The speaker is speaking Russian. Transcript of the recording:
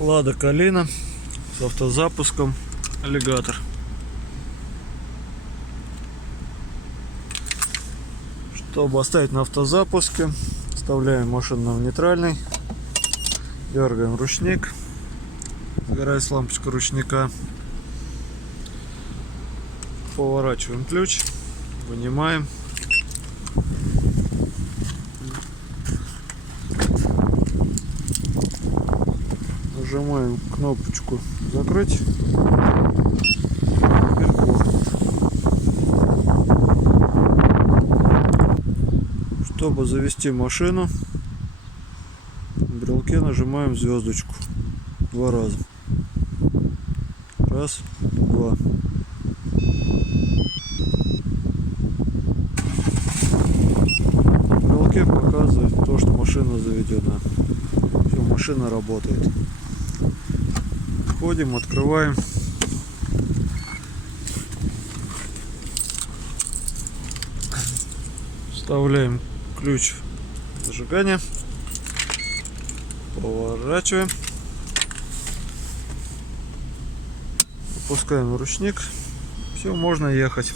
Лада Калина с автозапуском Аллигатор. Чтобы оставить на автозапуске, вставляем машину в нейтральный, дергаем ручник, загорается лампочка ручника, поворачиваем ключ, вынимаем, нажимаем кнопочку закрыть. Чтобы завести машину, в брелке нажимаем звездочку 2 раза. Раз, два. В брелке показывает то, что машина заведена. Все, машина работает. Входим, открываем. Вставляем ключ зажигания, поворачиваем, опускаем ручник, все, можно ехать.